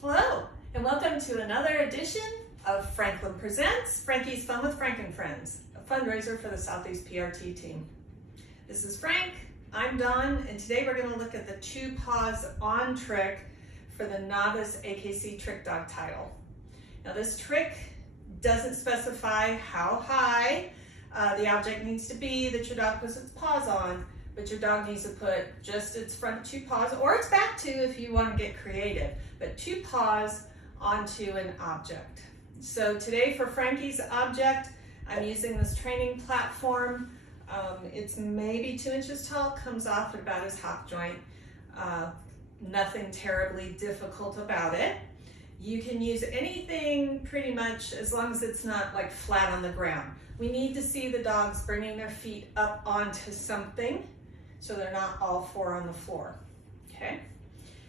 Hello, and welcome to another edition of Franklin Presents Frankie's Fun with Frank and Friends, a fundraiser for the Southeast PRT team. This is Frank, I'm Dawn, and today we're going to look at the 2 paws on trick for the Novice AKC Trick Dog title. Now this trick doesn't specify how high the object needs to be that your dog puts its paws on, but your dog needs to put just its front 2 paws, or its back 2 if you want to get creative, but 2 paws onto an object. So today for Frankie's object, I'm using this training platform. It's maybe 2 inches tall, comes off at about his hop joint. Nothing terribly difficult about it. You can use anything pretty much as long as it's not like flat on the ground. We need to see the dogs bringing their feet up onto something so they're not all 4 on the floor, okay?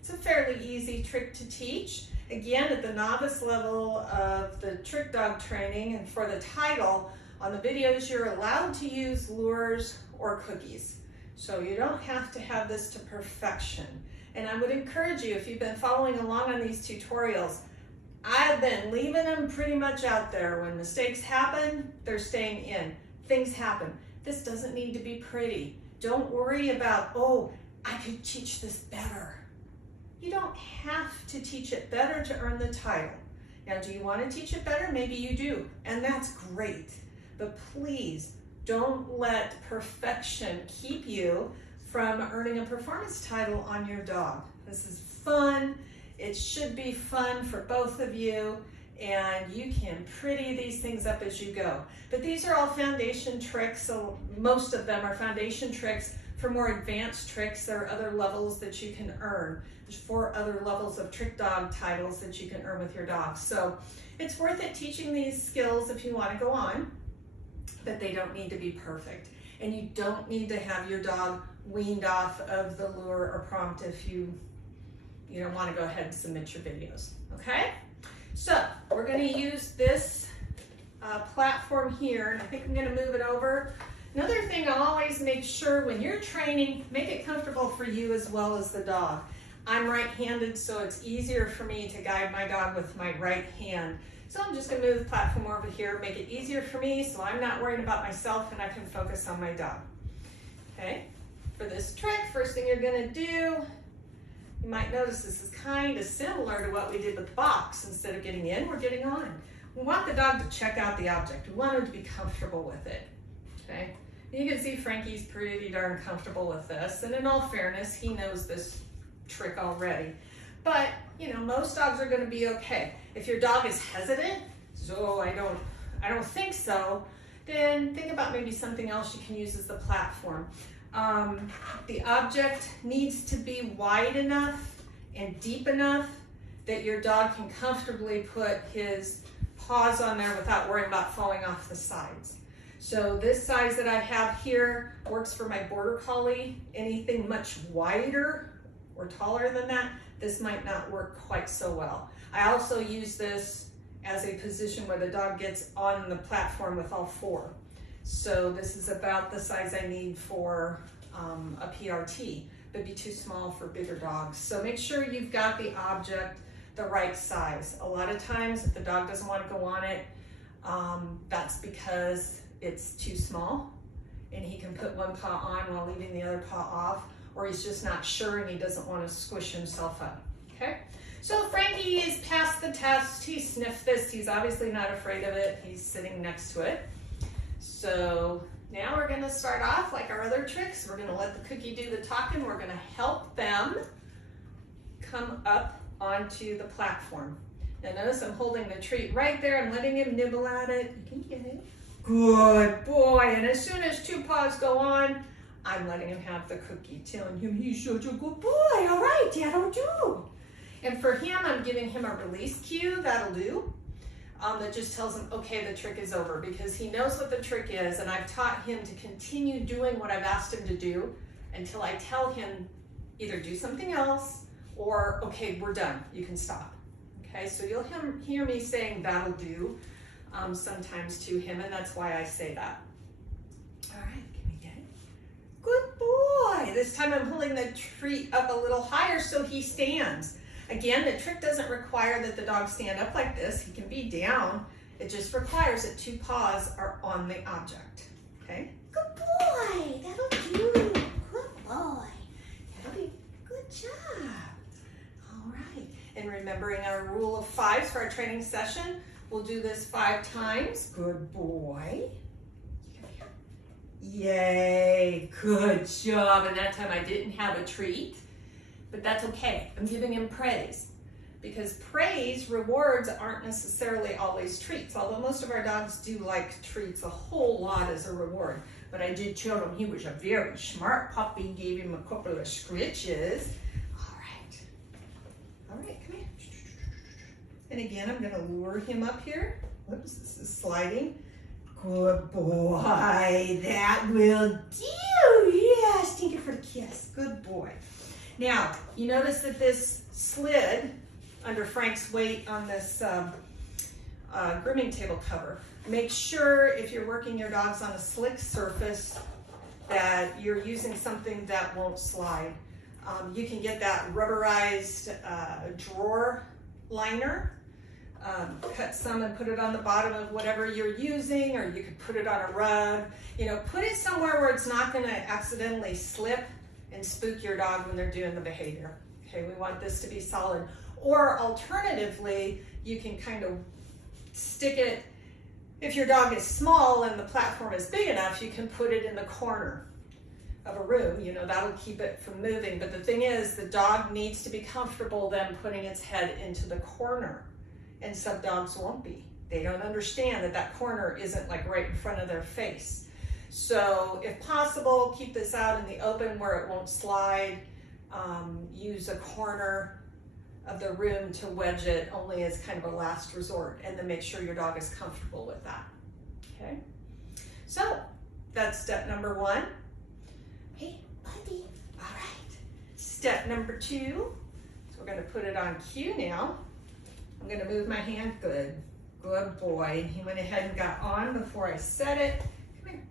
It's a fairly easy trick to teach. Again, at the novice level of the trick dog training and for the title, on the videos you're allowed to use lures or cookies. So you don't have to have this to perfection. And I would encourage you, if you've been following along on these tutorials, I've been leaving them pretty much out there. When mistakes happen, they're staying in. Things happen. This doesn't need to be pretty. Don't worry about, oh, I could teach this better. You don't have to teach it better to earn the title. Now, do you want to teach it better? Maybe you do, and that's great. But please don't let perfection keep you from earning a performance title on your dog. This is fun. It should be fun for both of you, and you can pretty these things up as you go. But these are all foundation tricks, so most of them are foundation tricks. For more advanced tricks, there are other levels that you can earn. There's 4 other levels of trick dog titles that you can earn with your dog. So it's worth it teaching these skills if you want to go on, but they don't need to be perfect. And you don't need to have your dog weaned off of the lure or prompt if you don't want to go ahead and submit your videos, okay? So we're going to use this platform here, and I think I'm going to move it over. Another thing, I'll always make sure when you're training, make it comfortable for you as well as the dog. I'm right-handed, so it's easier for me to guide my dog with my right hand. So I'm just going to move the platform over here, make it easier for me so I'm not worrying about myself and I can focus on my dog. Okay, for this trick, first thing you're going to do, you might notice this is kind of similar to what we did with the box. Instead of getting in, we're getting on. We want the dog to check out the object. We want him to be comfortable with it. Okay, you can see Frankie's pretty darn comfortable with this, and in all fairness, he knows this trick already. But most dogs are going to be okay. If your dog is hesitant, so I don't think so, then think about maybe something else you can use as the platform. The object needs to be wide enough and deep enough that your dog can comfortably put his paws on there without worrying about falling off the sides. So this size that I have here works for my border collie. Anything much wider or taller than that, this might not work quite so well. I also use this as a position where the dog gets on the platform with all 4. So this is about the size I need for a PRT, but be too small for bigger dogs. So make sure you've got the object the right size. A lot of times if the dog doesn't want to go on it, that's because it's too small and he can put one paw on while leaving the other paw off, or he's just not sure and he doesn't want to squish himself up. Okay, so Frankie is passed the test. He sniffed this. He's obviously not afraid of it. He's sitting next to it. So now we're going to start off like our other tricks. We're going to let the cookie do the talking. We're going to help them come up onto the platform. Now notice I'm holding the treat right there. I'm letting him nibble at it. You can get it. Good boy. And as soon as 2 paws go on, I'm letting him have the cookie, telling him he's such a good boy. All right, Dad'll do. And for him, I'm giving him a release cue, that'll do. That just tells him, okay, the trick is over, because he knows what the trick is, and I've taught him to continue doing what I've asked him to do until I tell him either do something else or, okay, we're done, you can stop. Okay, so you'll hear me saying that'll do sometimes to him, and that's why I say that. All right, can we get it? Good boy. This time I'm holding the treat up a little higher so he stands. Again, the trick doesn't require that the dog stand up like this. He can be down. It just requires that 2 paws are on the object. Okay? Good boy. That'll do. Good boy. That'll be good job. All right. And remembering our rule of 5s for our training session, we'll do this 5 times. Good boy. Yay. Good job. And that time I didn't have a treat, but that's okay. I'm giving him praise. Because praise, rewards aren't necessarily always treats, although most of our dogs do like treats a whole lot as a reward. But I did tell him he was a very smart puppy, gave him a couple of scritches. All right, come here. And again, I'm gonna lure him up here. Whoops, this is sliding. Good boy, that will do. Yes, thank you for the kiss, good boy. Now, you notice that this slid under Frank's weight on this grooming table cover. Make sure if you're working your dogs on a slick surface that you're using something that won't slide. You can get that rubberized drawer liner, cut some and put it on the bottom of whatever you're using, or you could put it on a rug. You know, put it somewhere where it's not gonna accidentally slip and spook your dog when they're doing the behavior. Okay, we want this to be solid. Or alternatively, you can kind of stick it, if your dog is small and the platform is big enough, you can put it in the corner of a room. You know, that'll keep it from moving. But the thing is, the dog needs to be comfortable then putting its head into the corner. And some dogs won't be. They don't understand that that corner isn't like right in front of their face. So if possible, keep this out in the open where it won't slide. Use a corner of the room to wedge it only as kind of a last resort, and then make sure your dog is comfortable with that. Okay, so that's step number 1. Hey, buddy. All right, step number 2. So we're going to put it on cue now. I'm going to move my hand. Good boy. And he went ahead and got on before I said it. Come here,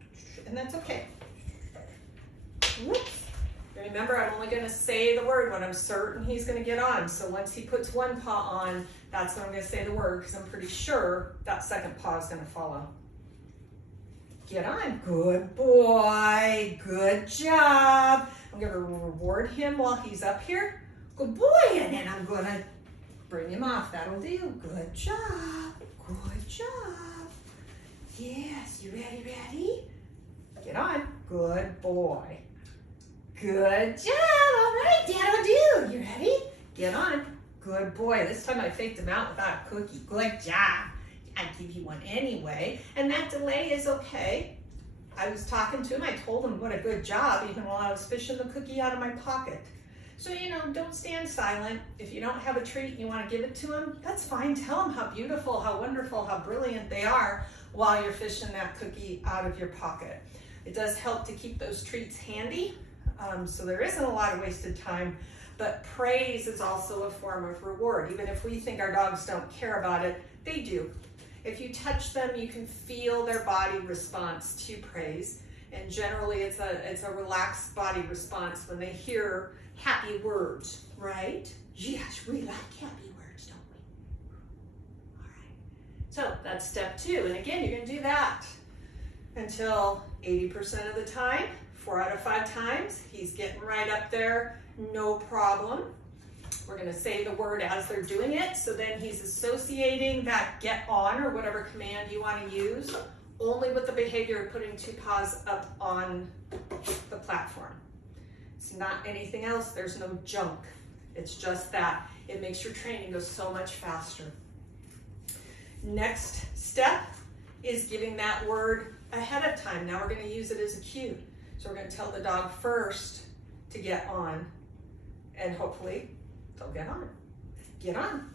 and that's okay. Whoops. Remember, I'm only going to say the word when I'm certain he's going to get on. So once he puts 1 paw on, that's when I'm going to say the word, because I'm pretty sure that 2nd paw is going to follow. Get on. Good boy. Good job. I'm going to reward him while he's up here. Good boy. And then I'm going to bring him off. That'll do. Good job. Good job. Yes. You ready? Get on. Good boy. Good job. All right, that'll do. You ready? Get on. Good boy. This time I faked him out without a cookie. Good job. I'd give you one anyway. And that delay is okay. I was talking to him. I told him what a good job, even while I was fishing the cookie out of my pocket. So, you know, don't stand silent. If you don't have a treat and you want to give it to him, that's fine. Tell him how beautiful, how wonderful, how brilliant they are while you're fishing that cookie out of your pocket. It does help to keep those treats handy. So there isn't a lot of wasted time, but praise is also a form of reward. Even if we think our dogs don't care about it, they do. If you touch them, you can feel their body response to praise. And generally it's a relaxed body response when they hear happy words, right? Yes, we like happy words, don't we? All right. So that's step 2. And again, you're gonna do that until 80% of the time. 4 out of 5 times, he's getting right up there, no problem. We're gonna say the word as they're doing it, so then he's associating that get on or whatever command you wanna use only with the behavior of putting 2 paws up on the platform. It's not anything else, there's no junk. It's just that. It makes your training go so much faster. Next step is giving that word ahead of time. Now we're gonna use it as a cue. So we're going to tell the dog first to get on, and hopefully they'll get on. Get on.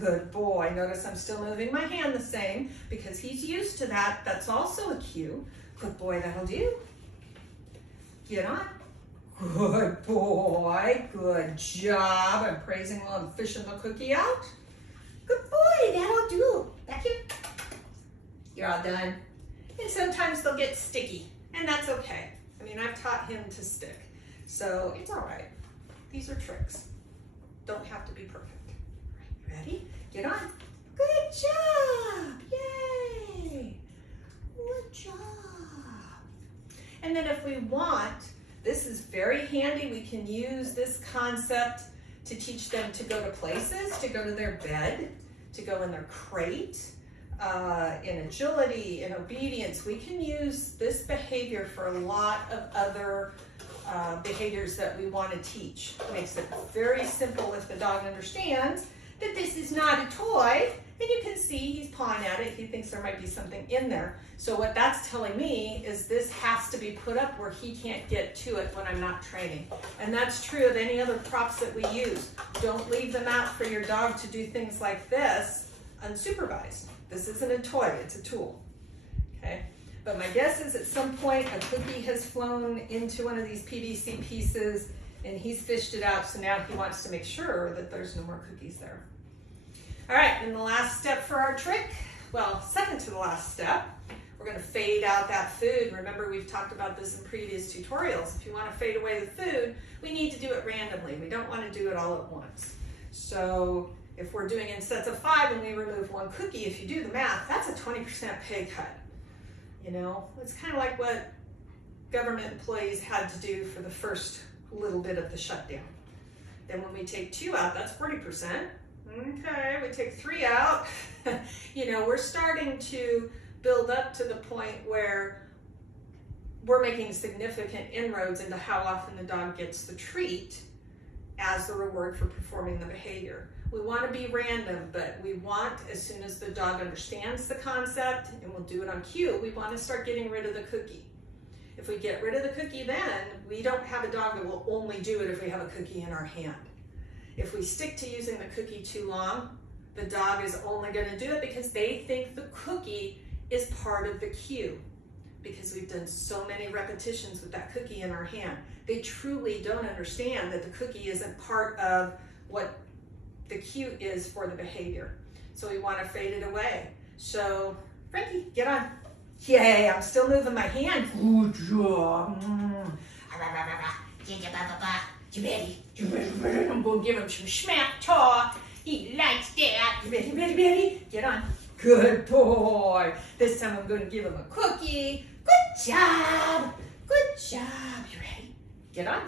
Good boy. Notice I'm still moving my hand the same because he's used to that. That's also a cue. Good boy, that'll do. Get on. Good boy. Good job. I'm praising while I'm fishing the cookie out. Good boy, that'll do. Back here. You're all done. And sometimes they'll get sticky, and that's okay. I mean, I've taught him to stick, so it's all right. These are tricks. don't have to be perfect. Ready? Get on. Good job. Yay. Good job. And then if we want, this is very handy. We can use this concept to teach them to go to places, to go to their bed, to go in their crate, in agility, in obedience. We can use this behavior for a lot of other behaviors that we want to teach. It makes it very simple if the dog understands that this is not a toy, and you can see he's pawing at it. He thinks there might be something in there. So what that's telling me is this has to be put up where he can't get to it when I'm not training. And that's true of any other props that we use. Don't leave them out for your dog to do things like this unsupervised. This isn't a toy, it's a tool, okay? But my guess is at some point a cookie has flown into one of these PVC pieces and he's fished it out, so now he wants to make sure that there's no more cookies there. All right, and the last step for our trick, well, second to the last step, we're gonna fade out that food. Remember, we've talked about this in previous tutorials. If you wanna fade away the food, we need to do it randomly. We don't wanna do it all at once. So if we're doing in sets of 5 and we remove 1 cookie, if you do the math, that's a 20% pay cut. You know, it's kind of like what government employees had to do for the first little bit of the shutdown. Then when we take 2 out, that's 40%. Okay, we take 3 out. You know, we're starting to build up to the point where we're making significant inroads into how often the dog gets the treat as the reward for performing the behavior. We want to be random, but we want, as soon as the dog understands the concept, and we'll do it on cue, we want to start getting rid of the cookie. If we get rid of the cookie, then we don't have a dog that will only do it if we have a cookie in our hand. If we stick to using the cookie too long, the dog is only going to do it because they think the cookie is part of the cue, because we've done so many repetitions with that cookie in our hand. They truly don't understand that the cookie isn't part of what the cue is for the behavior. So we want to fade it away. So, Frankie, get on. Yay, I'm still moving my hand. Good job. You ready? You ready? I'm going to give him some smack talk. He likes that. You ready, ready, ready? Get on. Good boy. This time I'm going to give him a cookie. Good job. Good job. You ready? Get on.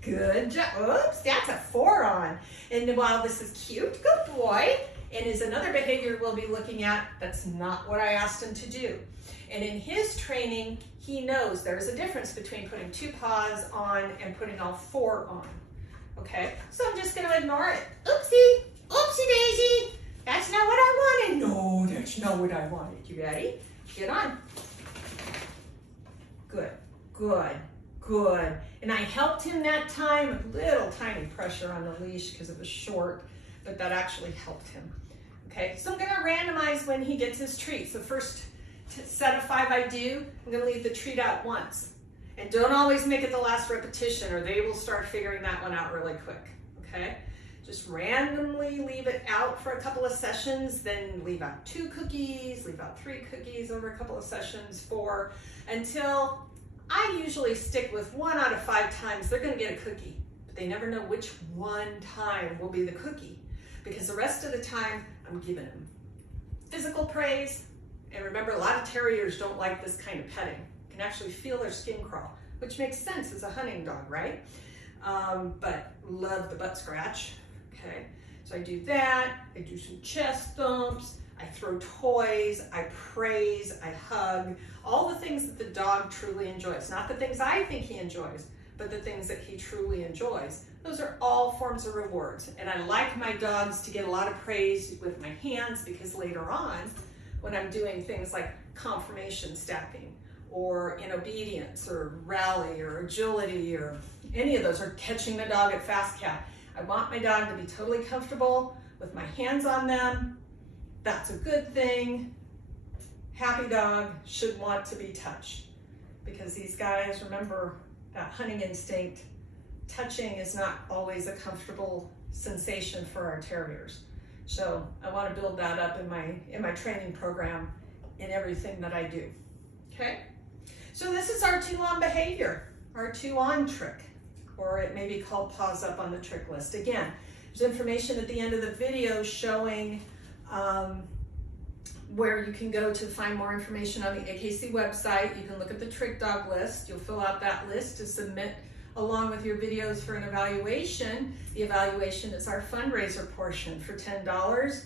Good job. Oops, that's a 4 on. And while this is cute, good boy. And is another behavior we'll be looking at. That's not what I asked him to do. And in his training, he knows there's a difference between putting 2 paws on and putting all 4 on. Okay, so I'm just going to ignore it. Oopsie, oopsie daisy. That's not what I wanted. No, that's not what I wanted. You ready? Get on. Good, good, good. And I helped him that time. A little tiny pressure on the leash because it was short, but that actually helped him. Okay, so I'm going to randomize when he gets his treats. The first set of 5 I do, I'm going to leave the treat out once. And don't always make it the last repetition, or they will start figuring that one out really quick. Okay, just randomly leave it out for a couple of sessions, then leave out 2 cookies, leave out 3 cookies over a couple of sessions, 4, until I usually stick with 1 out of 5 times they're going to get a cookie, but they never know which one time will be the cookie, because the rest of the time I'm giving them physical praise. And remember, a lot of terriers don't like this kind of petting. You can actually feel their skin crawl, which makes sense as a hunting dog, right? But love the butt scratch. Okay, so I do that. I do some chest thumps. I throw toys. I praise. I hug. All the things that the dog truly enjoys. Not the things I think he enjoys, but the things that he truly enjoys. Those are all forms of rewards. And I like my dogs to get a lot of praise with my hands, because later on, when I'm doing things like confirmation stacking, or in obedience, or rally, or agility, or any of those, or catching the dog at fast cat, I want my dog to be totally comfortable with my hands on them. That's a good thing. Happy dog should want to be touched, because these guys, remember that hunting instinct, touching is not always a comfortable sensation for our terriers. So I want to build that up in my training program in everything that I do. Okay, so this is our 2-on behavior, our 2-on trick, or it may be called paws up on the trick list. Again, There's information at the end of the video showing where you can go to find more information on the AKC website. You can look at the trick dog list. You'll fill out that list to submit along with your videos for an evaluation. The evaluation is our fundraiser portion for $10.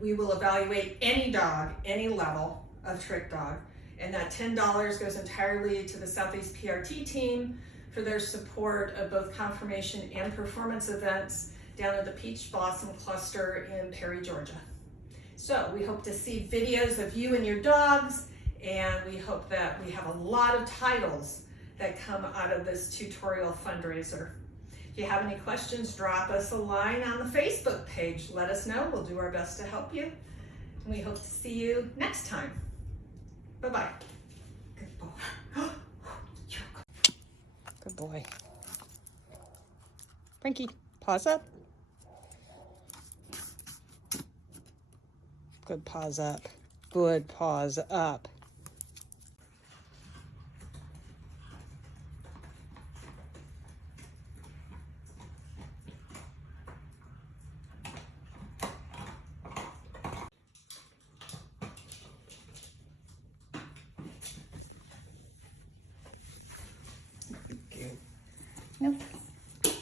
We will evaluate any dog, any level of trick dog, and that $10 goes entirely to the Southeast PRT team for their support of both confirmation and performance events down at the Peach Blossom Cluster in Perry, Georgia. So we hope to see videos of you and your dogs, and we hope that we have a lot of titles that come out of this tutorial fundraiser. If you have any questions, drop us a line on the Facebook page. Let us know. We'll do our best to help you. And we hope to see you next time. Bye-bye. Good boy. Good boy. Frankie, paws up. Good paws up. Good paws up. Nope.